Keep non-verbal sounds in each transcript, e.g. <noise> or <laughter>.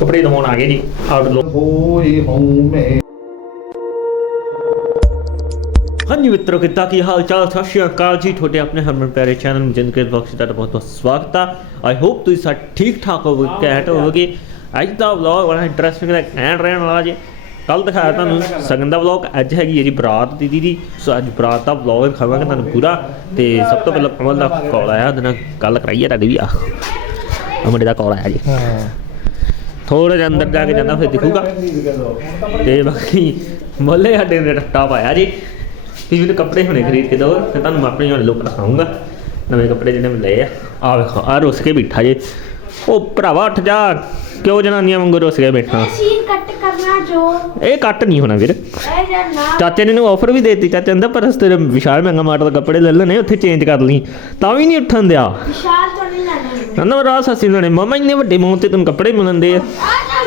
ਕੱਪੜੇ ਧੋਣ ਆ ਗਏ ਜੀ ਆਊਟਲੁੱਕ ਹੋਏ ਹਉਮੈ ਹਾਂਜੀ ਮਿੱਤਰੋ ਕਿੱਦਾਂ ਕੀ ਹਾਲ ਚਾਲ ਸਤਿ ਸ਼੍ਰੀ ਅਕਾਲ ਜੀ। ਤੁਹਾਡੇ ਆਪਣੇ ਹਰਮਨ ਪਿਆਰੇ ਚੈਨਲ ਜਿੰਦਕੇ ਬਲੌਗ ਦਾ ਬਹੁਤ ਬਹੁਤ ਸਵਾਗਤ ਆ। ਆਈ ਹੋਪ ਤੁਸੀਂ ਸਾਰੇ ਠੀਕ ਠਾਕ ਹੋਵੋਗੇ ਕੈਟ ਹੋਵੋਗੇ। ਅੱਜ ਦਾ ਵਲੌਗ ਬੜਾ ਇੰਟਰਸਟਿੰਗ ਹੈ ਐਂਡ ਰਹਿਣ ਵਾਲਾ ਜੀ। ਕੱਲ ਦਿਖਾਇਆ ਤੁਹਾਨੂੰ ਸਗਨ ਦਾ ਵਲੌਗ ਅੱਜ ਹੈਗੀ ਹੈ ਜੀ ਬਰਾਤ ਦੀਦੀ ਦੀ। ਸੋ ਅੱਜ ਬਰਾਤ ਦਾ ਵਲੌਗ ਦਿਖਾਵਾਂਗੇ ਤੁਹਾਨੂੰ ਪੂਰਾ। ਤੇ ਸਭ ਤੋਂ ਪਹਿਲਾਂ ਕਮਲ ਦਾ ਕਾਲ ਆਇਆ ਉਹਦੇ ਨਾਲ ਗੱਲ ਕਰਾਈਏ ਤੁਹਾਡੀ ਵੀ। ਆ ਮੁੰਡੇ ਦਾ ਕਾਲ ਆਇਆ ਜੀ। ਥੋੜਾ ਜਿਹਾ ਅੰਦਰ ਜਾ ਕੇ ਜਾਂਦਾ ਫਿਰ ਦਿਖੂਗਾ। ਤੇ ਬਾਕੀ ਮੋਲੇ ਸਾਡੇ ਨੇ ਰੱਟਾ ਪਾਇਆ ਜੀ। ਵੀ ਮੈਨੂੰ ਕੱਪੜੇ ਹੁਣੇ ਖਰੀਦ ਕੇ ਦਿਓ ਤੇ ਤੁਹਾਨੂੰ ਮੈਂ ਆਪਣੀ ਹੁਣ ਲੁੱਕ ਦਿਖਾਉਂਗਾ ਨਵੇਂ ਕੱਪੜੇ ਜਿਹੜੇ ਮੈਂ ਲਏ ਆ। ਆ ਵੇਖੋ ਆ ਰੁੱਸ ਕੇ ਬੈਠਾ ਜੇ। ਉਹ ਭਰਾਵਾ ਉੱਠ ਜਾ। ਕਿਉਂ ਜਨਾਨੀਆਂ ਵਾਂਗੂ ਰੁੱਸ ਕੇ ਬੈਠਾ? ਸੀਨ ਕੱਟ ਕਰਨਾ ਜੋ। ਇਹ ਕੱਟ ਨਹੀਂ ਹੋਣਾ ਵੀਰ। ਚਾਚੇ ਨੇ ਨੂੰ ਆਫਰ ਵੀ ਦੇਤੀ। ਚਾਚਾ ਕਹਿੰਦਾ ਪਰ ਤੇਰੇ ਵਿਸ਼ਾਲ ਮਹਿੰਗਾ ਮਾਡਲ ਦੇ ਕੱਪੜੇ ਲੈ ਲੈਣੇ ਉੱਥੇ ਚੇਂਜ ਕਰ ਲਈ। ਤਾਂ ਵੀ ਨਹੀਂ ਉੱਠਣ ਦਿਆ। ਵਿਸ਼ਾਲ ਤੋਂ ਨਹੀਂ ਲੈਣੇ। ਕਹਿੰਦਾ ਮਮਾ ਇੰਨੇ ਵੱਡੇ ਮੂੰਹ ਤੇ ਤੈਨੂੰ ਕੱਪੜੇ ਮਿਲਣਦੇ ਆ।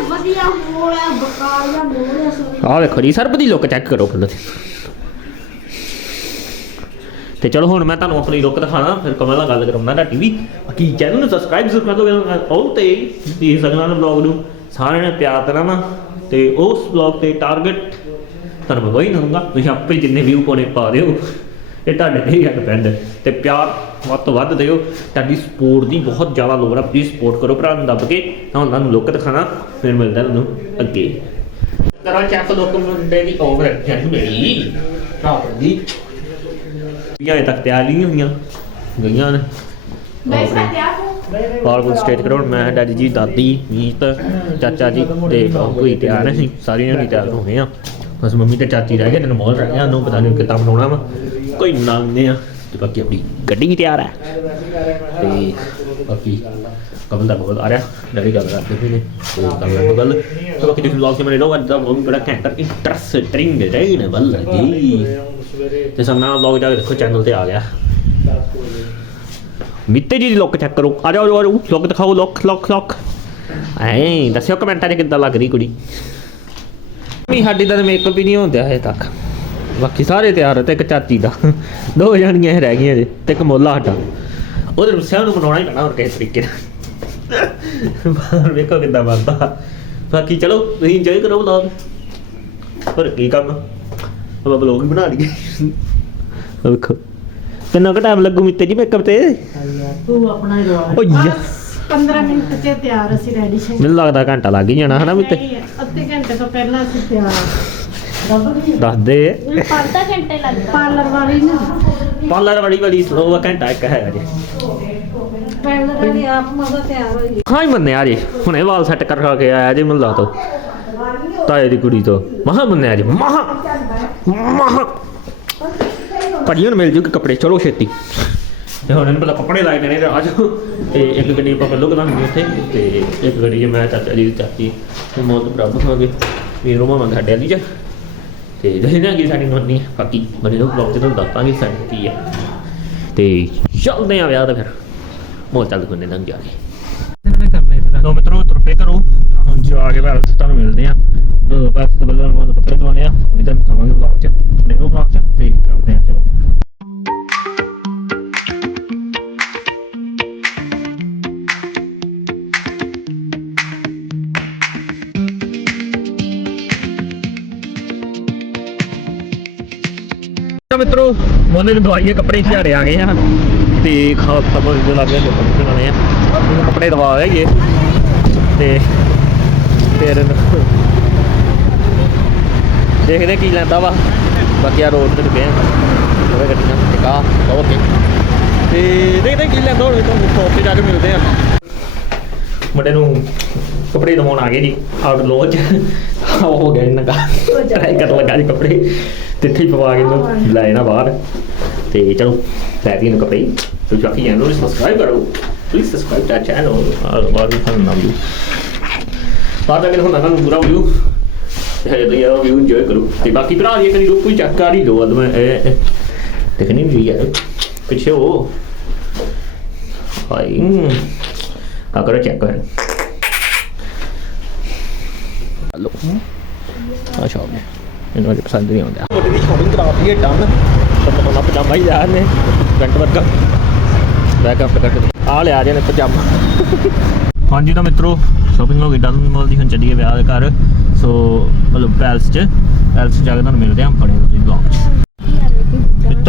ਵਧੀਆ ਮੋੜ ਆ ਬਕਾਰ ਦਾ ਮੋੜ ਆ ਆਹ ਵੇਖੋ ਜੀ ਸਰਬ ਦੀ ਲੁੱਕ ਚੈੱਕ ਕਰੋ ਪਹਿਲਾਂ ਤੇ। ਤੇ ਚਲੋ ਹੁਣ ਮੈਂ ਤੁਹਾਨੂੰ ਆਪਣੀ ਲੁੱਕ ਦਿਖਾਣਾ, ਫਿਰ ਕਮਲ ਨਾਲ ਗੱਲ ਕਰਾਂਗਾ ਤੁਹਾਡੀ ਵੀ। ਬਾਕੀ ਚੈਨਲ ਨੂੰ ਸਬਸਕ੍ਰਾਈਬ ਜ਼ਰੂਰ ਕਰ ਦਿਓ ਉਹ ਤੇ ਦੇਖ ਸਕਣਾ ਨਾ ਵਲੌਗ ਨੂੰ। ਸਾਰਿਆਂ ਨੇ ਪਿਆਰ ਦੇਣਾ ਨਾ ਤੇ ਉਸ ਵਲੌਗ ਤੇ ਟਾਰਗੇਟ ਤੁਹਾਨੂੰ ਮੈਂ ਵਹੀ ਦਊਂਗਾ ਤੁਸੀਂ ਆਪੇ ਜਿੰਨੇ ਵਿਊ ਪਾਉਣੇ ਪਾ ਦਿਓ। ਇਹ ਤੁਹਾਡੇ ਤੇ ਹੀ ਡਿਪੈਂਡ ਤੇ ਪਿਆਰ ਵੱਧ ਤੋਂ ਵੱਧ ਦਿਓ। ਤੁਹਾਡੀ ਸਪੋਰਟ ਦੀ ਬਹੁਤ ਜ਼ਿਆਦਾ ਲੋੜ ਆ। ਪਲੀਜ਼ ਸਪੋਰਟ ਕਰੋ। ਭਰਾ ਨੂੰ ਦੱਬ ਕੇ ਤਾਂ ਹੁਣ ਤੁਹਾਨੂੰ ਲੁੱਕ ਦਿਖਾਣਾ ਫਿਰ ਮਿਲਦਾ ਤੁਹਾਨੂੰ ਅੱਗੇ। ਤਰਾ ਚੈੱਕ ਲੋਕ ਮੁੰਡੇ ਦੀ ਓਵਰ ਐਕਸ਼ਨ ਮੇਰੀ। ਰਾਤ ਦੀ। ਇਹ ਤੱਕ ਤਿਆਰ ਨਹੀਂ ਹੋਈਆਂ। ਗਈਆਂ ਨੇ। ਮੈਂ ਤਿਆਰ ਬਾਲ ਬੁਲ ਸਟੇਟ ਕਰਾਉਣ ਮੈਂ ਡੈਡੀ ਜੀ ਦਾਦੀ ਮੀਤ ਚਾਚਾ ਜੀ ਤੇ ਕੋਈ ਤਿਆਰ ਨਹੀਂ ਸਾਰੀਆਂ ਨਹੀਂ ਤਿਆਰ ਹੋ ਗਏ ਆ ਬਸ ਮੰਮੀ ਤੇ ਚਾਚੀ ਰਹਿ ਗਏ ਤੈਨੂੰ ਮੋਲ ਰਹਿ ਗਿਆ। ਨੂੰ ਪਤਾ ਨਹੀਂ ਕਿੱਦਾਂ ਬਣਾਉਣਾ ਵਾ। ਕੋਈ ਨਾਮਨੇ ਆ ਤੇ ਬਾਕੀ ਆਪਣੀ ਗੱਡੀ ਵੀ ਤਿਆਰ ਹੈ। ਤੇ ਬਾਕੀ ਕਬਲ ਦਾ ਬਹੁਤ ਆ ਰਿਹਾ। ਡੈਡੀ ਗੱਲ ਕਰਦੇ ਪਏ ਨੇ। ਤੇ ਕਬਲ ਤੋਂ ਗੱਲ ਤੇ ਬਾਕੀ ਤੁਸੀਂ ਵਲੌਗ ਮੇਰੇ ਲੋਕ ਅੱਜ ਦਾ ਵਲੌਗ ਬੜਾ ਘੈਂਟ ਇੰਟਰਸਟਿੰਗ ਰਹਿਣ ਵਾਲਾ ਜੀ। ਤੇ ਸਾਹਮਣਾ ਵਲੌਗ ਜਾ ਕੇ ਦੇਖੋ ਚੈਨਲ ਤੇ ਆ ਗਿਆ। ਮਿੱਤੇ ਜੀ ਦੀ ਲੁੱਕ ਚੈੱਕ ਕਰੋ। ਆ ਜਾਓ ਜਾਓ ਲੁੱਕ ਦਿਖਾਓ ਲੁੱਕ ਲੁੱਕ ਲੁੱਕ ਐਂ, ਦੱਸਿਓ ਕਮੈਂਟਾਂ 'ਚ ਕਿੱਦਾਂ ਲੱਗ ਰਹੀ ਕੁੜੀ? ਨਹੀਂ ਸਾਡੀ ਦਾ ਮੇਕਅਪ ਹੀ ਨਹੀਂ ਹੁੰਦਾ ਹਜੇ ਤੱਕ। ਬਾਕੀ ਸਾਰੇ ਤਿਆਰ ਤੇ ਇੱਕ ਚਾਚੀ ਦਾ। ਦੋ ਜਣੀਆਂ ਹੀ ਰਹਿ ਗਈਆਂ ਜੇ ਤੇ ਇੱਕ ਮੋਲਾ ਸਾਡਾ। ਉਹਦੇ ਰੁੱਸਿਆਂ ਨੂੰ ਬਣਾਉਣਾ ਹੀ ਪੈਣਾ ਹੋਰ ਕਿਸੇ ਤਰੀਕੇ ਨਾਲ। ਬਾਹਰ ਵੇਖੋ ਕਿੱਦਾਂ ਬਣਦਾ। ਬਾਕੀ ਚਲੋ ਤੁਸੀਂ ਇੰਜੋਏ ਕਰੋ ਵਲੌਗ ਪਰ ਕੀ ਕੰਮ? ਆਪਾਂ ਵਲੌਗ ਹੀ ਬਣਾ ਲਈਏ। ਵੇਖੋ। ਕਿੰਨਾ ਕੁ ਟਾਈਮ ਲੱਗੂ ਮਿੱਤੇ ਜੀ ਮੇਕਅਪ ਤੇ? ਤੂੰ ਆਪਣਾ ਹੀ ਰਵਾ ਓ ਯਾ। 15 ਮਿੰਟ ਚ ਤਿਆਰ ਅਸੀਂ ਰੈਡੀ ਸੀ ਮੈਨੂੰ ਲੱਗਦਾ ਘੰਟਾ ਲੱਗ ਹੀ ਜਾਣਾ ਹਨਾ ਮਿੱਤੇ। ਅੱਧੇ ਘੰਟੇ ਤੋਂ ਪਹਿਲਾਂ ਅਸੀਂ ਤਿਆਰ। ਦੱਸ ਦੇ ਘੰਟੇ ਲੱਗਦਾ ਪਾਰਲਰ ਵਾਲੀ ਨਾ। ਪਾਰਲਰ ਵਾਲੀ ਵਾਲੀ ਸਲੋ ਆ ਘੰਟਾ ਇੱਕ ਹੈਗਾ ਜੀ ਪਾਰਲਰ ਵਾਲੀ ਆਪ ਮਜ਼ਾ ਤਿਆਰ ਹੋਈ ਹਾਂ ਹੀ ਮੰਨਿਆ ਜੀ। ਹੁਣੇ ਵਾਲ ਸੈੱਟ ਕਰ ਕੇ ਆਇਆ ਜੀ ਮੁੱਲਾ ਤੋਂ। ਤਾਏ ਦੀ ਕੁੜੀ ਤੋਂ। ਮਹਾ ਮੰਨਿਆ ਜੀ ਮਹਾ। ਮਹਾ। ਭਾਜੀ ਹੁਣ ਮਿਲ ਜੂਗੇ ਕੱਪੜੇ। ਚਲੋ ਛੇਤੀ। ਤੇ ਹੁਣ ਇਹਨਾਂ ਪਹਿਲਾਂ ਕੱਪੜੇ ਲਾਏ ਨੇ ਆ ਜਾਓ ਤੇ ਇੱਕ ਗੱਡੀ ਆਪਾਂ ਪਹਿਲੋਂ ਕਰਾਂਗੇ ਉੱਥੇ। ਤੇ ਇੱਕ ਗੱਡੀ 'ਚ ਮੈਂ ਚਾਚਾ ਜੀ ਦੀ ਚਾਚੀ ਤੇ ਮੋਤ ਬਰਾਬਰ ਹੋਵਾਂਗੇ ਵੀ ਰੋਮਾ ਮੰਗ ਸਾਡੇ ਵਾਲੀ 'ਚ। ਤੇ ਦੇਖਦੇ ਹਾਂ ਕੀ ਸਾਡੀ ਨੋਨੀ। ਬਾਕੀ ਬਣੇ ਲੋਕ ਬਲੌਗ ਤੇ ਦੱਸਾਂਗੇ ਸਾਡੀ ਕੀ ਹੈ ਤੇ ਚੱਲਦੇ ਆ ਵਿਆਹ ਤੇ ਫਿਰ। ਮੋਲ ਚੱਲ ਕੋਨੇ ਲੰਘ ਜਾ ਕੇ ਲੋ ਮਿੱਤਰੋ, ਤੁਰਪੇ ਕਰੋ। ਹੁਣ ਜਾ ਕੇ ਬਾਅਦ ਤੁਹਾਨੂੰ ਮਿਲਦੇ ਆ। ਬਸ ਬੱਲਰ ਮੋਲ ਕੱਪੜੇ ਧੋਣੇ ਆ। ਉਹ ਵੀ ਖਾਵਾਂਗੇ ਵਲੌਗ ਚ। ਦੇਖੋ ਵਲੌਗ ਚ। ਤੇ ਕਰਦੇ ਆ, ਚਲੋ। ਮਿੱਤਰੋ, ਮੋਨੇ ਨੂੰ ਦਵਾਈਏ ਕੱਪੜੇ ਝਾੜੇ ਆ ਗਏ ਆ। ਤੇ ਖਾ ਖਬਰ ਜੋ ਲੱਗ ਗਿਆ ਕੱਪੜੇ ਬਣਾਉਣੇ ਆ। ਕੱਪੜੇ ਦਵਾ ਹੈਗੇ। ਤੇ ਫਿਰ ਦੇਖਦੇ ਕੀ ਲੈਂਦਾ ਵਾ। ਬਾਕੀ ਆ ਰੋਡ ਤੇ ਗਏ ਉਹ ਗੱਡੀਆਂ ਟਿਕਾ ਓਕੇ ਤੇ ਦੇਖਦੇ ਕੀ ਲੈਂਦਾ ਹੁਣ ਤੁਹਾਨੂੰ ਸ਼ੌਪ ਤੇ ਜਾ ਕੇ ਮਿਲਦੇ ਆ। ਮੁੰਡੇ ਨੂੰ ਕੱਪੜੇ ਦਵਾਉਣ ਆ ਗਏ ਜੀ। ਆਊਟ ਲੋਚ ਉਹ ਹੋ ਗਿਆ ਇਹਨਾਂ ਦਾ ਟਰਾਈ ਕਰਨ ਲੱਗਾ ਜੀ ਕੱਪੜੇ। ਤੇ ਇੱਥੇ ਹੀ ਪਵਾ ਕੇ ਇਹਨੂੰ ਲੈ ਜਾਣਾ ਬਾਹਰ। ਤੇ ਚਲੋ ਲੈ ਦੀ ਇਹਨੂੰ ਕੱਪੜੇ। ਤੇ ਜਾ ਕੇ ਚੈਨਲ ਨੂੰ ਸਬਸਕ੍ਰਾਈਬ ਕਰੋ ਪਲੀਜ਼ ਸਬਸਕ੍ਰਾਈਬ ਟੂ ਚੈਨਲ ਔਰ ਬਾਅਦ ਵਿੱਚ ਤੁਹਾਨੂੰ ਨਾਮ ਬਾਅਦ ਵਿੱਚ ਹੁੰਦਾ ਤੁਹਾਨੂੰ ਪੂਰਾ ਤੇ ਹਜੇ ਤਾਂ ਯਾਰ ਵਿਊ ਇੰਜੋਏ ਕਰੋ। ਤੇ ਬਾਕੀ ਭਰਾ ਜੀ ਕਰੀ ਰੁਕ ਕੋਈ ਚੱਕ ਕਰ ਹੀ ਦੋ ਅਦ ਮੈਂ ਦੇਖਣੀ ਨਹੀਂ ਯਾਰ ਪਿੱਛੇ ਉਹ ਹਾਈ ਆ ਕਰੋ ਚੈੱਕ ਕਰ। ਹਲੋ ਆ ਸ਼ੌਪ ਨੇ ਇਹਨੂੰ ਅੱਜ ਪਸੰਦ ਨਹੀਂ ਆਉਂਦਾ। ਉਹਦੀ ਸ਼ਾਪਿੰਗ ਕਰਾ ਦਈਏ ਡਨ। ਤਾਂ ਮੈਂ ਪਜਾਮਾ ਹੀ ਯਾਰ ਨੇ। ਪੈਂਟ ਵਰਗਾ ਬੈਕ ਅਪ ਕਰਕੇ ਆ ਲਿਆ ਜੇ ਨੇ ਪਜਾਮਾ। ਹਾਂਜੀ ਤਾਂ ਮਿੱਤਰੋ ਸ਼ਾਪਿੰਗ ਹੋ ਗਈ ਡਨ ਮਾਲ ਦੀ ਹੁਣ ਚੱਲੀਏ ਵਿਆਹ ਦੇ ਘਰ। ਸੋ ਮਤਲਬ ਪੈਲਸ 'ਚ। ਪੈਲਸ 'ਚ ਜਾ ਕੇ ਤੁਹਾਨੂੰ ਮਿਲਦੇ ਹਾਂ ਬਣੇ ਤੁਸੀਂ ਵਲੌਗ 'ਚ।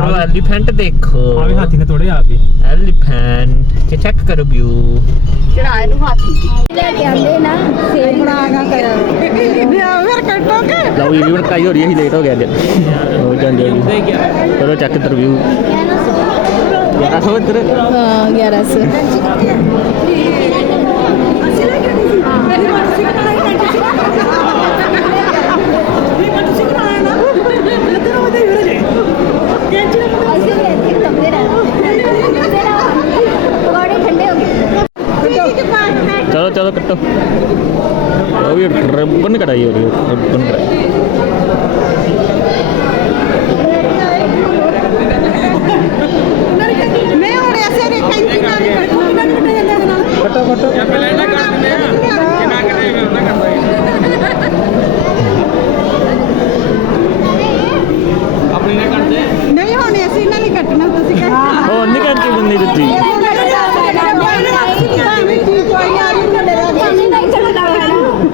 ਮਿੱਤਰੋ ਐਲੀਫੈਂਟ ਦੇਖੋ। ਆ ਵੀ ਹਾਥੀ ਨੇ ਤੋੜੇ ਆ ਵੀ। ਐਲੀਫੈਂਟ ਤੇ ਚੈੱਕ ਕਰੋ ਵਿਊ ਚੜਾਏ ਨੂੰ ਹਾਥੀ ਲੈ ਕੇ ਆਂਦੇ ਨਾ ਸੇਬ ਬਣਾਗਾ ਕਰ ਫਿਰ ਕੱਟੋਗੇ ਲਓ ਇਹ ਵੀ ਬਣਾਈ ਹੋ ਰਹੀ ਹੈ ਅਸੀਂ ਲੇਟ ਹੋ ਗਏ ਅੱਜ। ਹੋ ਜਾਂਦੇ ਚਲੋ ਚੈੱਕ ਕਰ ਵਿਊ ਯਾਰ ਸੋ। ਇੱਧਰ। ਹਾਂ 1100 ਅਸੀਂ ਵੀ ਇੱਥੇ ਕੰਮੇ ਰਹਿਣਾ ਪਕੌੜੇ ਠੰਡੇ ਹੋ ਗਏ ਚਲੋ ਚਲੋ ਕੱਟੋ ਉਹ ਵੀ ਰਿਬਨ ਕਢਾਈ ਹੋ ਰਹੀ ਹੈ ਰਿਬਨ ਕਢਾਈ ਮੈਂ ਹੁਣ ਐਸੇ ਨੇ ਕੈਂਚੀ ਨਾਲ ਹੀ ਕੱਟੂ ਕਿੰਨਾ ਕੱਟਿਆ ਜਾਂਦਾ ਇਹਦੇ ਨਾਲ ਫਟੋ ਫਟੋ ਜਾਂ ਪਹਿਲਾਂ ਇਹਨਾਂ ਕਰ ਦਿੰਦੇ ਆ ਕਿੰਨਾ ਕਟੇਗਾ ਉਹਨਾਂ ਕਰਦਾ ਆਪਣੀ ਨਾ ਕਰਦੇ ਨਹੀਂ ਹੁਣ ਅਸੀਂ ਨਾਲ ਹੀ ਕੱਟਣਾ ਤੁਸੀਂ ਕਹਿੰਦੇ ਉਹ ਨਹੀਂ ਕੰਚੀ ਬੰਨੀ ਦਿੱਤੀ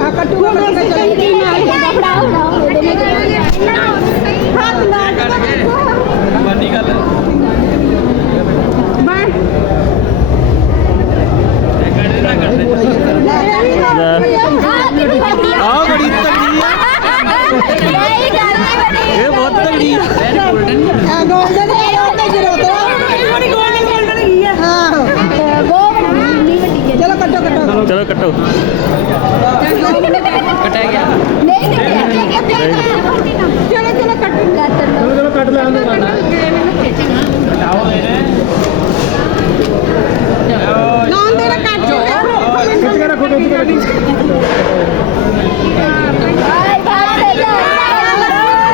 ਆ ਕੱਟੂ ਮੈਂ ਚੱਲਦੀ ਹੱਥ ਲਾ ਕੇ ਵੱਡੀ ਗੱਲ ਬਣ ਇਹ ਕੜੇ ਨਾ ਕਰਦੇ ਆ ਬੜੀ ਤਗੜੀ ਆ ਇਹ ਬਹੁਤ ਤਗੜੀ ਆ ਆ ਗੋਲਡਨ ਹੈ ਉਹਨੇ ਜ਼ਰੂਰਤ ਹੈ ਬੜੀ ਗੋਲਡਨ ਗੋਲਡਨ ਹੀ ਆ ਹਾਂ ਚਲੋ ਕੱਟੋ ਕੱਟੋ ਚਲੋ ਕੱਟੋ ਕਟਿਆ ਗਿਆ ਚਲੋ ਚਲੋ ਕੱਟੋ ਚਲੋ ਚਲੋ ਕੱਟ ਲੈ ਆਂਦੇ ਨਾ ਤੇਰਾ ਕੱਟ ਖਿੱਚ ਕੇ ਰੱਖੋ ਖਿੱਚ ਕੇ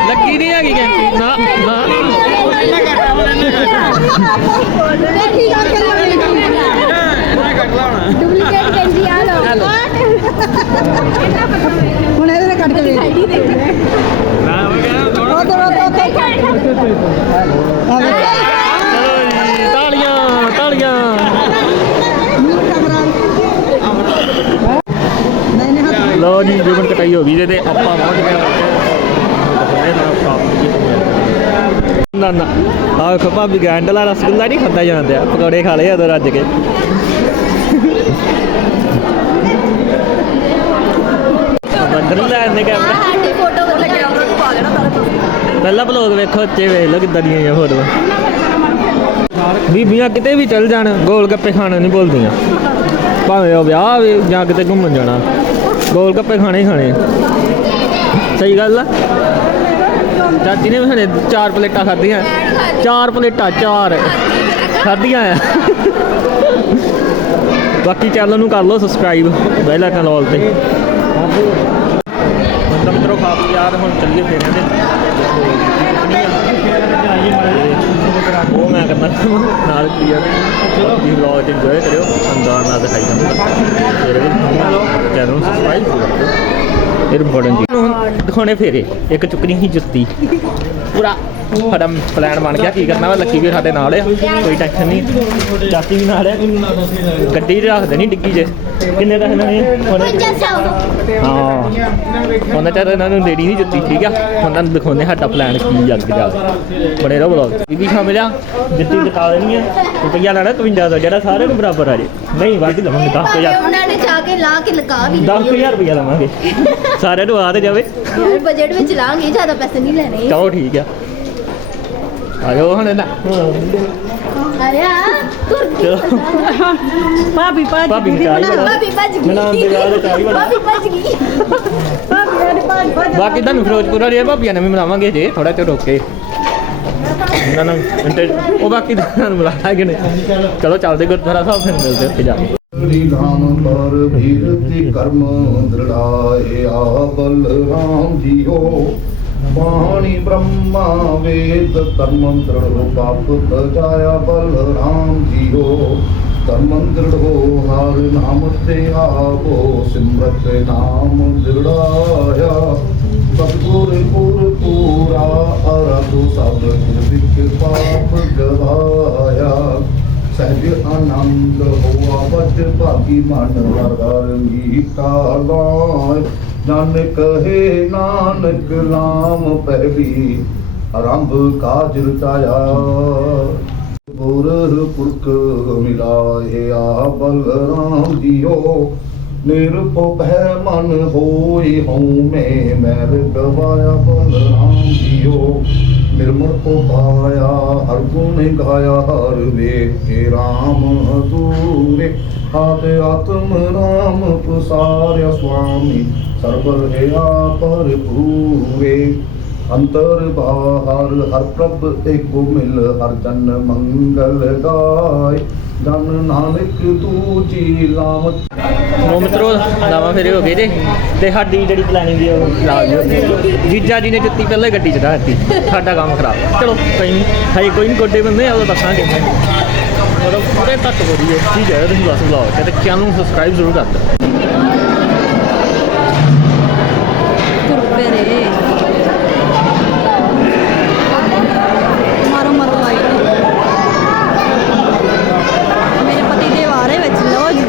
ਲੱਗੀ ਨਹੀਂ ਹੈਗੀ ਕੈਂਚੀ ਨਾ ਨਾ ਦੇਖੀ ਗਾ ਕੇ ਇਹਨਾਂ ਕੱਟ ਲਾਉਣਾ ਡੁਪਲੀਕੇਟ ਕੈਂਡੀ ਆ ਲਓ ਹੁਣ ਇਹਦੇ ਨਾਲ ਕੱਟ ਕੇ ਵੇਖ ਨਾ ਉਹ ਕਹਿੰਦਾ ਥੋੜਾ ਉਧਰ ਉਧਰ ਚਲੋ ਜੀ ਤਾਲੀਆਂ ਤਾਲੀਆਂ ਨਹੀਂ ਜੀ ਰਿਬਨ ਕਟਾਈ ਹੋ ਗਈ ਤੇ ਆਪਾਂ ਪਹੁੰਚ ਗਏ ਨਾ ਸ਼ਾਪ ਨਾ ਨਾ। ਆਹ ਖਪਾ ਵੀ ਗੈਂਡਲਾ ਰਸਗੁੱਲਾ ਨਹੀਂ ਖਾਂਦਾ ਜਾਂਦਾ ਪਕੌੜੇ ਖਾ ਲਏ ਉਦੋਂ ਰੱਜ ਕੇ। ਬੰਦਰ ਲੈ ਨੇ ਕੈਮਰਾ ਸਾਡੀ ਫੋਟੋ ਵਧੀਆ ਕੈਮਰਾ ਨੂੰ ਪਾ ਲੈਣਾ ਪਹਿਲਾ ਬਲੌਗ ਵੇਖੋ ਉੱਚੇ ਵੇਖ ਲਓ ਕਿੱਦਾਂ ਦੀਆਂ ਫੋਟੋਆਂ ਬੀਬੀਆਂ ਕਿਤੇ ਵੀ ਚੱਲ ਜਾਣ ਗੋਲ ਗੱਪੇ ਖਾਣੇ ਨਹੀਂ ਭੁੱਲਦੀਆਂ। ਭਾਵੇਂ ਉਹ ਵਿਆਹ ਹੋਵੇ ਜਾਂ ਕਿਤੇ ਘੁੰਮਣ ਜਾਣਾ ਗੋਲ ਗੱਪੇ ਖਾਣੇ ਹੀ ਖਾਣੇ। ਸਹੀ ਗੱਲ ਆ। ਚਾਚੀ ਨੇ ਵੀ ਹਣੇ ਚਾਰ ਪਲੇਟਾਂ ਖਾਧੀਆਂ। ਚਾਰ ਪਲੇਟਾਂ, ਚਾਰ। ਖਾਧੀਆਂ ਆ। ਬਾਕੀ ਚੈਨਲ ਨੂੰ ਕਰ ਲਓ ਸਬਸਕ੍ਰਾਈਬ ਬੈਲ ਆਈਕਨ ਆਲ ਤੇ। ਮਿੱਤਰੋ ਖਾ ਪੀ ਯਾਰ ਹੁਣ ਚੱਲੀਏ ਫੇਰ ਇਹਦੇ। ਉਹ ਮੈਂ ਕਰਨਾ ਨਾਲ ਕਲੀਅਰ ਬਾਕੀ ਵਲੌਗ ਇੰਜੋਏ ਕਰਿਓ ਅੰਦਰ ਨਾਲ ਦਿਖਾਈ ਜਾਂਦਾ ਫਿਰ ਵੀ ਚੈਨਲ ਨੂੰ ਸਬਸਕ੍ਰਾਈਬ ਕਰੋ ਇਹ ਇੰਪੋਰਟੈਂਟ ਚੀਜ਼ ਹੁਣ ਦਿਖਾਉਣੇ ਫੇਰੇ। ਇੱਕ ਚੁੱਕਣੀ ਸੀ ਜੁੱਤੀ। ਪੂਰਾ ਸਾਡਾ ਪਲਾਨ ਬਣ ਗਿਆ। ਕੀ ਕਰਨਾ ਵਾ? ਲੱਕੀ ਵੀ ਸਾਡੇ ਨਾਲ ਆ। ਕੋਈ ਟੈਨਸ਼ਨ ਨਹੀਂ। ਚਾਚੀ ਵੀ ਨਾਲ ਆ। ਗੱਡੀ 'ਚ ਰੱਖ ਦੇਣੀ ਡਿੱਗੀ 'ਚ ਕਿੰਨੇ ਦਾ ਇਹਨਾਂ ਨੇ? ਹੁਣ ਹਾਂ। ਉਹਨਾਂ ਚਾਹ ਇਹਨਾਂ ਨੂੰ ਦੇਣੀ ਨਹੀਂ ਜੁੱਤੀ ਠੀਕ ਆ? ਉਹਨਾਂ ਨੂੰ ਦਿਖਾਉਂਦੇ ਸਾਡਾ ਪਲਾਨ ਕੀ ਅੱਗ ਜਾ ਕੇ। ਬਣੇ ਰਹੋ ਬਲੌਗ ਬੀਬੀ ਖਾ ਮਿਲਿਆ ਜੁੱਤੀ ਦਿਖਾ ਦੇਣੀ ਆ। ਰੁਪਈਆ ਲੈਣਾ 52 ਦਾ ਜਿਹੜਾ ਸਾਰਿਆਂ ਨੂੰ ਬਰਾਬਰ ਆ ਜੇ। ਨਹੀਂ ਵੱਧ ਲਵਾਂਗੇ 10000 ਉਹਨਾਂ ਨੇ ਜਾ ਕੇ ਲਾ ਕੇ ਲਗਾ ਵੀ 10000 ਰੁਪਈਆ ਲਵਾਂਗੇ। <laughs> ਸਾਰਿਆਂ ਨੂੰ ਆ ਤੇ ਜਾਵੇ। ਯਾਰ ਬਜਟ ਵਿੱਚ ਲਾਂਗੇ ਜ਼ਿਆਦਾ ਪੈਸੇ ਨਹੀਂ ਲੈਣੇ। ਚਲੋ ਠੀਕ ਆ। ਆਜੋ ਹੁਣ ਨਾ ਅਰੇ ਆ ਤੁਰ ਚਲੋ। ਭਾਬੀ ਭਾਜੀ ਭਾਬੀ ਨੂੰ ਚਾਹ ਹੀ ਬਣਾ ਭਾਬੀ ਭੱਜ ਗਈ। ਨਨਾਣ ਦੇ ਵਿਆਹ ਦੇ ਚਾਹ ਹੀ ਬਣਾ ਭਾਬੀ ਭੱਜ ਗਈ। ਭਾਬੀ ਵਾਲੀ ਭਾਜੀ ਭਾਜੀ ਬਾਕੀ ਤੁਹਾਨੂੰ ਫਿਰੋਜ਼ਪੁਰ ਵਾਲੀ ਭਾਬੀਆਂ ਨੇ ਵੀ ਮਿਲਾਵਾਂਗੇ ਜੇ ਥੋੜਾ ਚਿਰ ਰੁਕ ਕੇ। ਇਹਨਾਂ ਨਾਲ ਇੰਟਰ ਉਹ ਬਾਕੀ ਦਾ ਨੂੰ ਬੁਲਾ ਲਾਂਗੇ ਨੇ ਚਲੋ, ਚੱਲਦੇ ਗੁਰਦੁਆਰਾ ਸਾਹਿਬ, ਫਿਰ ਮਿਲਦੇ ਉੱਥੇ ਜਾ ਬਲ ਰਾਮ ਜੀਓ। ਬਾਣੀ ਬ੍ਰਹਮਾ ਵੇਦ ਧਰਮ ਦ੍ਰਿੜੋ ਪਾਪ ਤਜਾਇਆ ਬਲ ਰਾਮ ਜੀਓ। ਧਰਮ ਦ੍ਰਿੜੋ ਹਰ ਨਾਮ ਤੇ ਆਵੋ, ਸਿਮਰਤ ਨਾਮ ਦ੍ਰਿੜਾਇਆ। ਸਤਿਗੁਰ ਪੁਰ ਪੂਰਾ ਅਰਤੁ ਸਭ ਕੁਝ ਗਵਾਇਆ ਸਹਿਜ ਆਨੰਦ ਹੋਆ ਬਚ ਭਾਗੀ ਮਨ ਵਰ ਮੀਤਾ ਲਾਇ। ਜਨ ਕਹੇ ਨਾਨਕ ਨਾਮ ਪਹਿਲੀ ਆਰੰਭ ਕਾਜ ਰਚਾਇਆ। ਗੁਰੁਰ ਪੁਰਖ ਮਿਲਾਇਆ ਬਲਰਾਮ ਜੀਓ। ਨਿਰਪਉ ਭੈ ਮਨ ਹੋਈ ਹਉ ਮੈਂ ਮੈਂ ਗਵਾਇਆ ਬਲਰਾਮ ਜੀਓ। ਨਿਰਮਲ ਕੋ ਪਾਇਆ ਹਰ ਗੁਣ ਗਾਇਆ ਹਰ ਵੇਖ ਕੇ ਰਾਮ ਹਦੂਰੇ ਆਤ ਆਤਮ ਰਾਮ ਪ੍ਰਸਾਰਿਆ ਸੁਆਮੀ ਸਰਬਰ ਹੈ ਆਪਰ ਪੂਰੇ ਅੰਤਰ ਬਾਹਰ, ਹਰ ਪ੍ਰਭ ਏਕੋ ਮਿਲ ਹਰ ਜਨ ਮੰਗਲ ਗਾਏ। ਜਨ ਨਾਨਕ ਦੂਜੀ ਲਾਮ ਨੋ ਮਿੱਤਰੋ ਲਾਵਾ ਫੇਰੇ ਹੋ ਗਏ ਜੇ। ਤੇ ਸਾਡੀ ਜਿਹੜੀ ਪਲੈਨਿੰਗ ਦੀ ਉਹ ਖਰਾਬ ਹੋ ਗਈ। ਜੀਜਾ ਜੀ ਨੇ ਜੁੱਤੀ ਪਹਿਲਾਂ ਗੱਡੀ ਚ ਦਿੱਤੀ। ਸਾਡਾ ਕੰਮ ਖਰਾਬ। ਚਲੋ, ਕੋਈ ਨਹੀਂ ਹਾਈ ਕੋਈ ਨਹੀਂ ਗੋਡੇ ਬੰਦੇ ਆ ਉਹ ਦੱਸਾਂਗੇ। ਮਤਲਬ ਪੂਰੇ ਤੱਕ ਹੋ ਰਹੀ ਹੈ। ਠੀਕ ਹੈ ਤੁਸੀਂ? ਬਸ ਬੁਲਾਓ ਤੇ। ਚੈਨਲ ਨੂੰ ਸਬਸਕ੍ਰਾਈਬ ਜ਼ਰੂਰ ਕਰ ਦਿਓ ਕੁਰਪੇ ਰੇ ਮਾਰੋ ਮਾਰੋ ਲਾਈਟ ਮੇਰੇ ਪਤੀ ਦੇ ਵਾਰੇ ਵਿੱਚ ਲਓ ਜੀ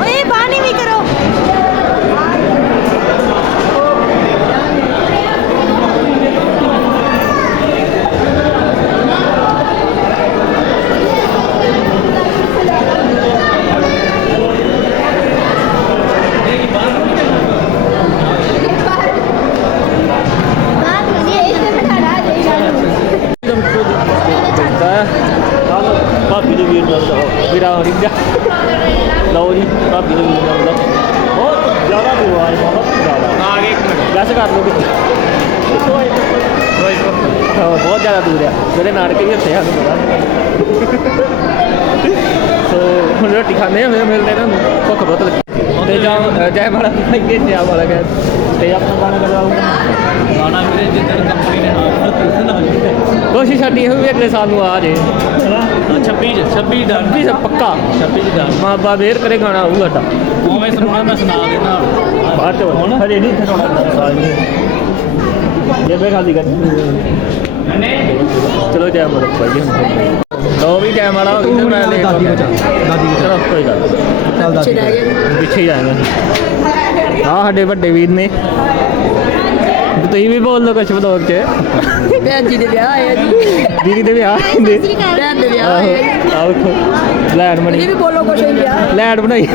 ਓਏ ਪਾਣੀ ਵੀ ਕਰੋ ਭਾਬੀ ਦੇ ਵੀਰ ਨਾਲ ਲਓ ਵੀਰਾ ਹੋ ਰਿਹਾ ਲਓ ਜੀ ਭਾਬੀ ਦੇ ਵੀਰ ਨਾਲ ਲਓ ਬਹੁਤ ਜ਼ਿਆਦਾ ਦੂਰ ਆਏ ਬਹੁਤ ਜ਼ਿਆਦਾ ਆ ਗਏ ਇੱਕ ਮਿੰਟ ਵੈਸੇ ਕਰ ਲਓ ਕਿਤੇ ਹਾਂ, ਬਹੁਤ ਜ਼ਿਆਦਾ ਦੂਰ ਆ ਮੇਰੇ ਆ ਤੁਹਾਨੂੰ ਪਤਾ ਸੋ ਹੁਣ ਰੋਟੀ ਖਾਂਦੇ ਆ ਫਿਰ ਮਿਲਦੇ ਨਾ ਭੁੱਖ ਬਹੁਤ ਲੱਗੀ। ਤੇ ਜਾਂ ਜੈ ਮਾਲਾ ਭਾਈਏ ਜੈ ਮਾਲਾ ਕਹਿ ਤੇ ਆਪਣਾ ਗਾਣਾ ਲਗਾਉਂਗਾ ਗਾਣਾ ਵੀਰੇ ਜਿੱਦਣ ਕੰਪਨੀ ਨੇ ਹਾਂ ਕੋਸ਼ਿਸ਼ ਸਾਡੀ ਇਹ ਵੀ ਅਗਲੇ ਸਾਲ ਨੂੰ ਆ ਜੇ। 26 26 ਦਾ ਵੀ ਸਭ ਪੱਕਾ। 26 ਦਾ ਮਾਂ ਬਾ ਵੇਰ ਕਰੇ ਗਾਣਾ ਆਊਗਾ ਤਾਂ ਉਵੇਂ ਸੁਣਾਉਣਾ ਮੈਂ ਸੁਣਾ ਦੇਣਾ ਬਾਅਦ ਚ ਹੁਣ? ਹਜੇ ਨਹੀਂ ਸੁਣਾਉਣਾ ਸਾਲ ਨੂੰ ਜੇ ਮੈਂ ਕਰ ਚਲੋ ਜੈ ਮਾਲਾ ਭਾਈ। ਲੋ ਵੀ ਜੈ ਮਾਲਾ ਹੋ ਤੇ ਮੈਂ ਲੈ ਦਾਦੀ ਦਾਦੀ ਚਲੋ। ਕੋਈ ਗੱਲ। ਚੱਲ ਦੱਸ ਪਿੱਛੇ ਹੀ ਆਏ ਆ ਸਾਡੇ ਵੱਡੇ ਵੀਰ ਨੇ। ਤੇ ਤੁਸੀਂ ਵੀ ਬੋਲ ਲਓ ਕੁਛ ਬਲੌਗ 'ਚ। ਭੈਣ ਜੀ ਦੇ ਵਿਆਹ ਆਏ ਆ ਜੀ। ਦੀਦੀ ਦੇ ਵਿਆਹ ਹੁੰਦੇ। ਭੈਣ ਦੇ ਵਿਆਹ ਆਏ ਆ ਜੀ। ਆਹੋ। ਆਹ ਵੇਖੋ ਲੈਟ ਇਹ ਬਣੀ ਵੀ ਬੋਲੋ ਕੁਛ ਹੋਈ ਵਿਆਹ। ਲੈਟ ਬਣਾਈ।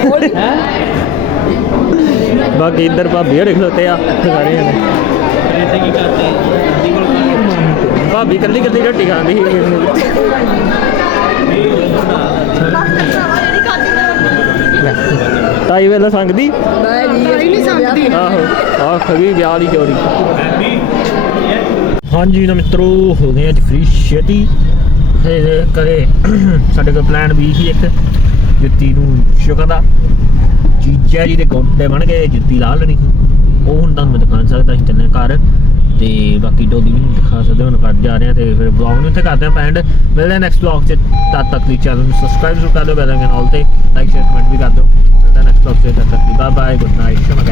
ਬਾਕੀ ਇੱਧਰ ਭਾਬੀ ਹੋਰੇ ਖਲੋਤੇ ਆ। ਸਾਰੇ ਜਣੇ। ਇੱਥੇ ਕੀ ਕਰਦੇ? ਜੀ ਕੋਲ ਭਾਬੀ ਕੱਲੀ ਕੱਲੀ ਰੋਟੀ ਖਾਂਦੀ ਸੀ। ਲੈ, ਤਾਈ ਵੇਲੇ ਸੰਗਦੀ? ਆਹੋ ਆਹ ਖਗੀ ਵਿਆਹ ਦੀ ਚੋਰੀ। ਹਾਂਜੀ ਨਾ ਮਿੱਤਰੋ ਹੋ ਗਏ ਅੱਜ ਫ੍ਰੀ ਛੇਤੀ। ਤੇ ਕਰੇ ਸਾਡੇ ਕੋਲ ਪਲਾਨ ਵੀ ਸੀ ਇੱਕ ਜੁੱਤੀ ਨੂੰ ਸ਼ੁਕਰ ਦਾ। ਜੀਜਾ ਜੀ ਦੇ ਗੋਡੇ ਬਣ ਗਏ ਜੁੱਤੀ ਲਾ ਲੈਣੀ। ਸੀ ਉਹ ਹੁਣ ਤੁਹਾਨੂੰ ਮੈਂ ਦਿਖਾ ਸਕਦਾ ਸੀ ਚੱਲੇ ਘਰ। ਤੇ ਬਾਕੀ ਡੋਲੀ ਵੀ ਨਹੀਂ ਦਿਖਾ ਸਕਦੇ, ਹੁਣ ਘਰ ਜਾ ਰਹੇ ਆ ਤੇ ਫਿਰ ਵਲੌਗ ਨੂੰ ਇੱਥੇ ਕਰਦੇ ਆ ਪੈਂਡ ਮਿਲਦੇ ਆ ਨੈਕਸਟ ਵਲੌਗ 'ਚ, ਤਦ ਤੱਕ ਲਈ ਚੈਨਲ ਨੂੰ ਸਬਸਕ੍ਰਾਈਬ ਜ਼ਰੂਰ ਕਰ ਦਿਓ ਬੈਲ ਆਈਕਨ ਆਲ ਤੇ ਲਾਈਕ ਸ਼ੇਅਰ ਕਮੈਂਟ ਵੀ ਕਰ ਦਿਓ। ਮਿਲਦੇ ਆ ਨੈਕਸਟ ਵਲੌਗ 'ਚ, ਤਦ ਤੱਕ ਲਈ bye bye good night Shama